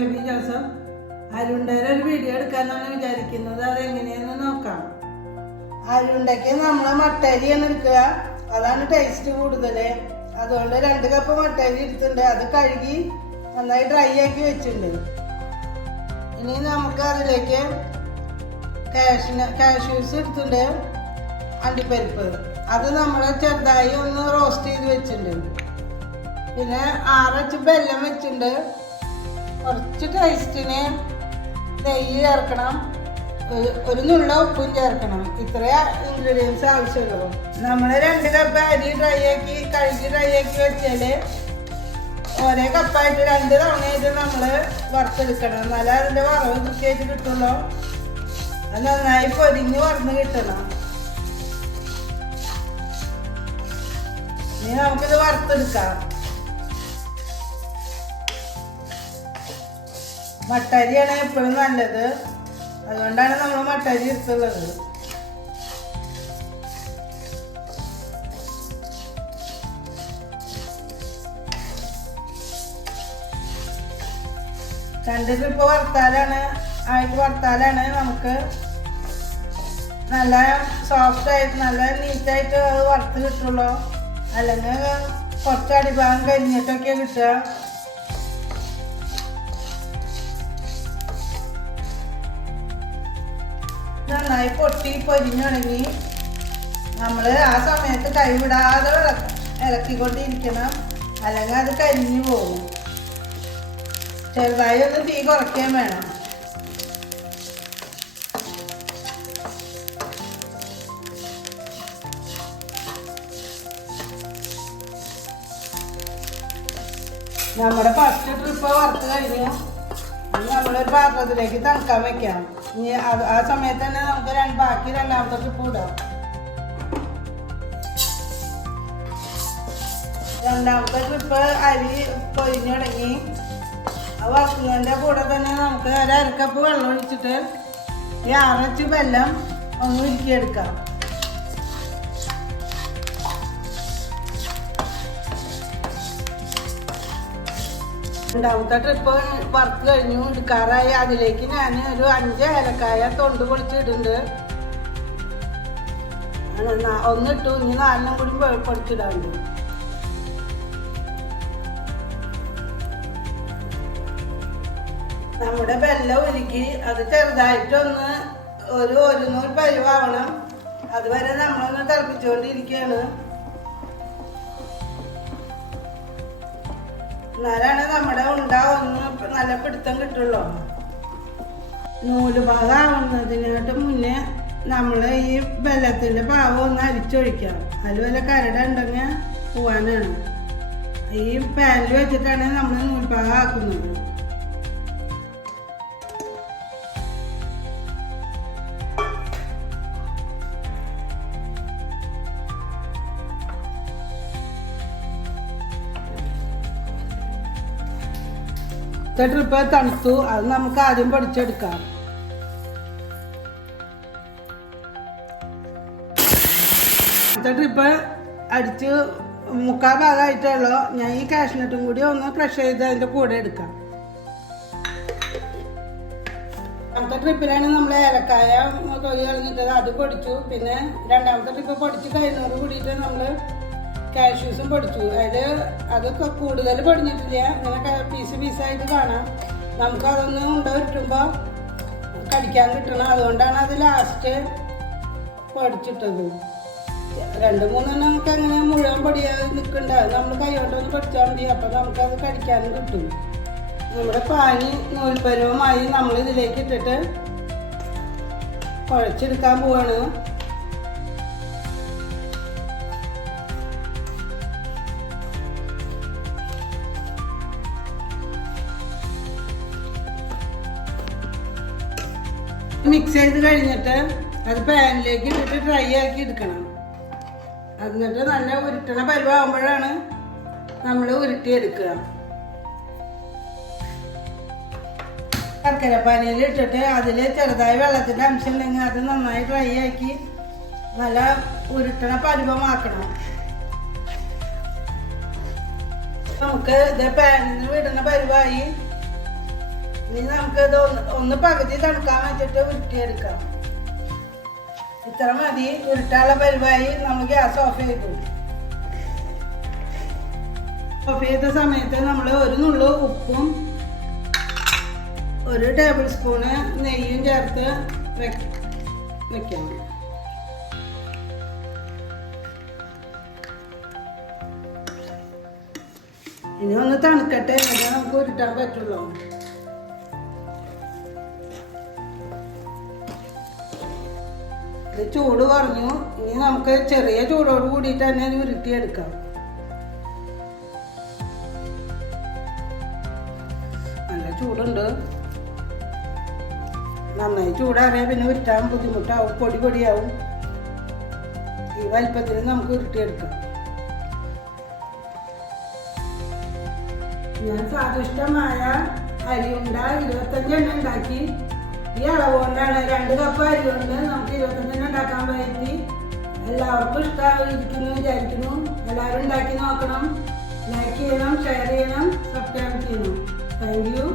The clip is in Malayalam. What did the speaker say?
Baby Joseph. അരുണ്ടയുടെ ഒരു വീഡിയോ എടുക്കാന്നാണ് വിചാരിക്കുന്നത്. അതെങ്ങനെയാന്ന് നോക്കാം. അരുണ്ടയ്ക്ക് നമ്മൾ മട്ടരിയാണ് എടുക്കുക, അതാണ് ടേസ്റ്റ് കൂടുതൽ. അതുകൊണ്ട് 2 കപ്പ് മട്ടരി എടുത്തിട്ടുണ്ട്. അത് കഴുകി നന്നായി ഡ്രൈ ആക്കി വെച്ചിട്ടുണ്ട്. ഇനി നമുക്ക് അതിലേക്ക് കാഷ്യൂസ് എടുത്തിട്ടുണ്ട്, അണ്ടിപ്പരിപ്പ്. അത് നമ്മൾ ചെറുതായി ഒന്ന് റോസ്റ്റ് ചെയ്ത് വെച്ചിട്ടുണ്ട്. പിന്നെ 6 ബെല്ലം വെച്ചിട്ടുണ്ട്. കുറച്ച് ടേസ്റ്റിന് നെയ്യ് ചേർക്കണം, ഒരു നുള്ള ഉപ്പും ചേർക്കണം. ഇത്ര ഇൻഗ്രീഡിയൻസ് ആവശ്യമുള്ളൂ. നമ്മൾ 2 കപ്പ് അരി കഴുകി ഡ്രൈ ആക്കി വെച്ചാൽ ഒരേ കപ്പായിട്ട് 2 തവണയായിട്ട് നമ്മൾ വറുത്തെടുക്കണം. എന്നാലേ അതിൻ്റെ വറവ് കൃത്യമായിട്ട് കിട്ടുള്ളൂ. അത് നന്നായി പൊരിഞ്ഞ് വറന്ന് കിട്ടണം. ഇനി നമുക്കിത് വറുത്തെടുക്കാം. മട്ടരിയാണ് എപ്പോഴും നല്ലത്, അതുകൊണ്ടാണ് നമ്മൾ മട്ടരി എടുത്തുള്ളത്. രണ്ട് ട്രിപ്പ് വറുത്താലാണ് നമുക്ക് നല്ല സോഫ്റ്റായിട്ട് നല്ല നീറ്റായിട്ട് അത് വറുത്ത് കിട്ടുള്ളൂ. അല്ലെങ്കിൽ കുറച്ച് അടിഭാഗം കരിഞ്ഞിട്ടൊക്കെ കിട്ടുക. നന്നായി പൊട്ടി പൊരിഞ്ഞുണങ്ങി നമ്മൾ ആ സമയത്ത് കൈവിടാതെ ഇളക്കിക്കൊണ്ടിരിക്കണം, അല്ലെങ്കിൽ അത് കരിഞ്ഞു പോകും. ചെറുതായി ഒന്ന് തീ കുറയ്ക്കാൻ വേണം. നമ്മുടെ ഫസ്റ്റ് ട്രിപ്പ് വറുത്ത് കഴിഞ്ഞു. ഇനി നമ്മളൊരു പാത്രത്തിലേക്ക് തണുക്കാൻ വെക്കാം. ഇനി ആ സമയത്ത് തന്നെ നമുക്ക് ബാക്കി രണ്ടാമത്തെ ട്രിപ്പ് ഇടാം. രണ്ടാമത്തെ ട്രിപ്പ് അരി പൊരിഞ്ഞു തുടങ്ങി. ആ വറുക്കുന്നതിൻ്റെ കൂടെ തന്നെ നമുക്ക് 1/2 കപ്പ് വെള്ളം ഒഴിച്ചിട്ട് ഈ 6 ബെല്ലം ഒന്ന് ഉരുക്കിയെടുക്കാം. രണ്ടാമത്തെ ട്രിപ്പ് വറുത്ത് കഴിഞ്ഞു, എടുക്കാറായി. അതിലേക്ക് ഞാൻ ഒരു 5 ഏലക്കായ തൊണ്ട് പൊടിച്ചിടുന്നുണ്ട്. ഒന്നിട്ടു, ഇനി 4 കൂടി പൊടിച്ചിടാണ്ട്. നമ്മുടെ വെള്ളം ഉരുക്കി അത് ചെറുതായിട്ടൊന്ന് ഒരു നൂൽ പരുവാവണം. അതുവരെ നമ്മളൊന്ന് തിളപ്പിച്ചുകൊണ്ടിരിക്കുകയാണ്. എന്നാലാണ് നമ്മുടെ ഒന്ന് നല്ല പിടുത്തം കിട്ടുള്ളൂ. നൂലുപാകം ആവുന്നതിനായിട്ട് മുന്നേ നമ്മൾ ഈ വെള്ളത്തിൻ്റെ പാവം ഒന്ന് അരിച്ചൊഴിക്കാം. അതിൽ വല്ല കരട് ഉണ്ടെങ്കിൽ പോവാനാണ്. ഈ പാനിൽ വെച്ചിട്ടാണ് നമ്മൾ നൂൽപാകം ആക്കുന്നത്. ട്രിപ്പ് തണുത്തു, അത് നമുക്ക് ആദ്യം പൊടിച്ചെടുക്കാം. അടുത്ത ട്രിപ്പ് അടിച്ച് 3/4 ഭാഗമായിട്ടുള്ളൂ. ഞാൻ ഈ കാഷ്നട്ടും കൂടി ഒന്ന് ക്രഷ് ചെയ്ത് അതിൻ്റെ കൂടെ എടുക്കാം. അടുത്ത ട്രിപ്പിലാണ് നമ്മൾ ഏലക്കായ തൊലി കളഞ്ഞിട്ടത്, അത് പൊടിച്ചു. പിന്നെ രണ്ടാമത്തെ ട്രിപ്പ് പൊടിച്ച് കഴിയുന്നതോട് കൂടിയിട്ട് നമ്മൾ കാഷ്യൂസും പൊടിച്ചു. അതൊക്കെ കൂടുതൽ പൊടിഞ്ഞിട്ടില്ല, ഇങ്ങനെ പീസായിട്ട് കാണാം. നമുക്കതൊന്ന് ഉരുട്ടുമ്പോൾ കടിക്കാൻ കിട്ടണം. അതുകൊണ്ടാണ് അത് ലാസ്റ്റ് പൊടിച്ചിട്ടത്. 2-3 നമുക്ക് അങ്ങനെ മുഴുവൻ പൊടിയാതെ നിൽക്കണ്ട. നമ്മൾ കൈ കൊണ്ടൊന്ന് പൊടിച്ചാൽ മതി, അപ്പം നമുക്കത് കടിക്കാനും കിട്ടും. നമ്മുടെ പാനി നൂൽപ്പരുവമായി നമ്മൾ ഇതിലേക്ക് ഇട്ടിട്ട് കുഴച്ചെടുക്കാൻ പോവാണ്. മിക്സ് ചെയ്ത് കഴിഞ്ഞിട്ട് അത് പാനിലേക്ക് ഇട്ടിട്ട് ഡ്രൈ ആക്കി എടുക്കണം. എന്നിട്ട് നല്ല ഉരുട്ടണ പരുവാകുമ്പോഴാണ് നമ്മൾ ഉരുട്ടിയെടുക്കുക. ശർക്കരപ്പാനിയിൽ ഇട്ടിട്ട് അതിൽ ചെറുതായി വെള്ളത്തിൻ്റെ അംശം ഉണ്ടെങ്കിൽ അത് നന്നായി ഡ്രൈ ആക്കി നല്ല ഉരുട്ടണ പരുവമാക്കണം. നമുക്ക് ഇത് പാനിൽ നിന്ന് വിടുന്ന പരുവായി. ഇനി നമുക്കിത് ഒന്ന് പകുതി തണുക്കാൻ വെച്ചിട്ട് ഉരുട്ടിയെടുക്കാം. ഇത്ര മതി. ഉരുട്ടാനുള്ള പരിവായി നമ്മൾ ഗ്യാസ് ഓഫ് ചെയ്തു. ഓഫ് ചെയ്ത സമയത്ത് നമ്മൾ ഒരു നുള്ളു ഉപ്പും 1 ടേബിൾ സ്പൂണ് നെയ്യും ചേർത്ത് വെക്കണം. ഇനി ഒന്ന് തണുക്കട്ടെ, എന്നിട്ട് നമുക്ക് ഉരുട്ടാൻ പറ്റുള്ളൂ. ഇത് ചൂട് കുറഞ്ഞു. ഇനി നമുക്ക് ചെറിയ ചൂടോട് കൂടിയിട്ട് തന്നെ ഇത് ഉരുട്ടിയെടുക്കാം. നല്ല ചൂടുണ്ട്. നന്നായി ചൂടാറിയാൽ പിന്നെ ഉരുട്ടാൻ ബുദ്ധിമുട്ടാവും, പൊടിയാവും. ഈ വലിപ്പത്തിൽ നമുക്ക് ഉരുട്ടിയെടുക്കാം. ഞാൻ സ്വാദിഷ്ടമായ അരിയുണ്ട 25 എണ്ണം ഉണ്ടാക്കി. ഈ അളവ് കൊണ്ടാണ് 2 കപ്പ് അരി കൊണ്ട് നമുക്ക് 25 എണ്ണം ഉണ്ടാക്കാൻ പറ്റി. എല്ലാവർക്കും ഇഷ്ടമായിരിക്കുന്നു വിചാരിക്കുന്നു. എല്ലാവരും ഉണ്ടാക്കി നോക്കണം. ലൈക്ക് ചെയ്യണം, ഷെയർ ചെയ്യണം, സബ്സ്ക്രൈബ് ചെയ്യണം. Thank you.